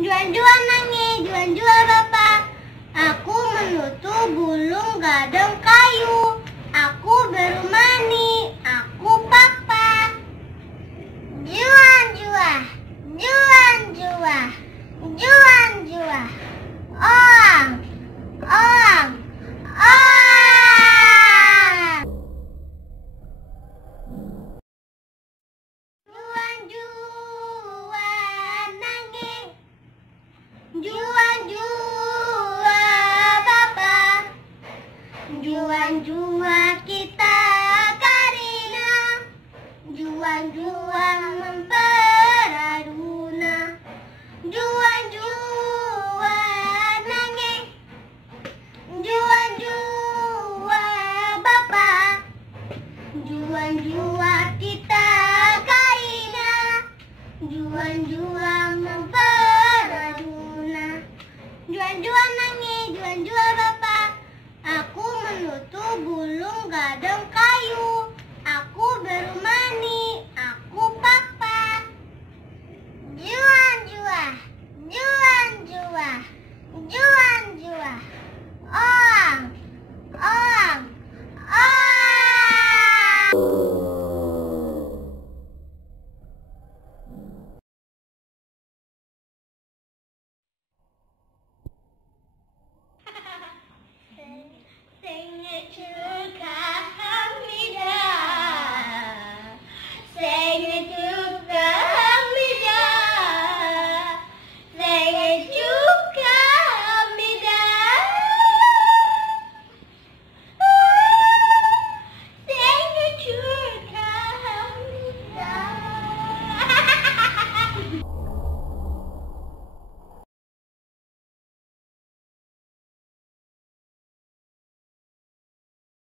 Juan-juan nangis, juan-juan bapak. Aku menutup gulung gadang kayu. Aku berumani, aku papa. Juan-juan, juan-juan, juan-juan. Orang, orang, orang. Juan-juan nangis, juan-juan bapak. Juan-juan